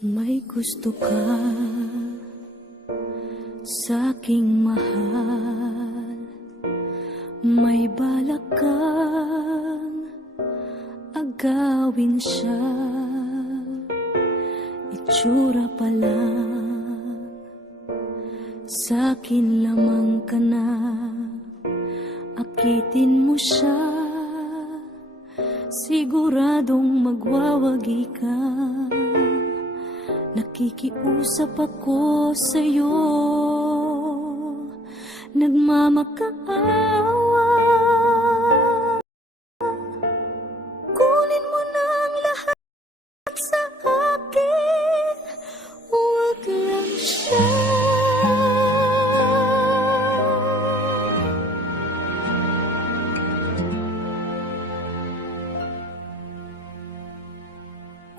May gusto ka sa'king mahal, may balak kang agawin siya. Itsura pa lang, sa'kin lamang ka na, akitin mo siya, siguradong magwawagi ka. Nakikiusap ako sa'yo, nagmamakaawa. Kunin mo na ang lahat sa akin, huwag lang siya.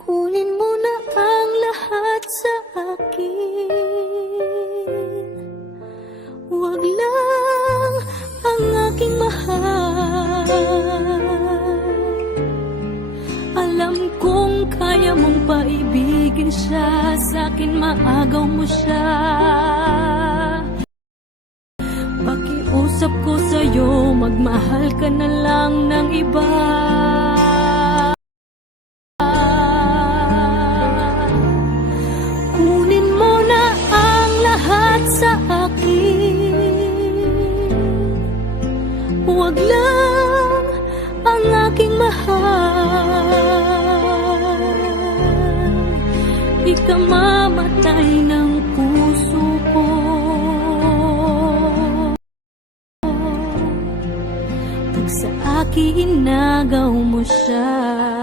Kunin mo na ang lahat sa akin, huwag lang ang aking mahal. Alam kong kaya mong paibigin siya, sa'kin maagaw mo siya. Pakiusap ko sa'yo, magmahal ka na lang ng iba. Kunin mo na ang lahat sa akin, huwag lang ang aking mahal. Ikamamatay ng puso ko, pag sa akin inagaw mo siya.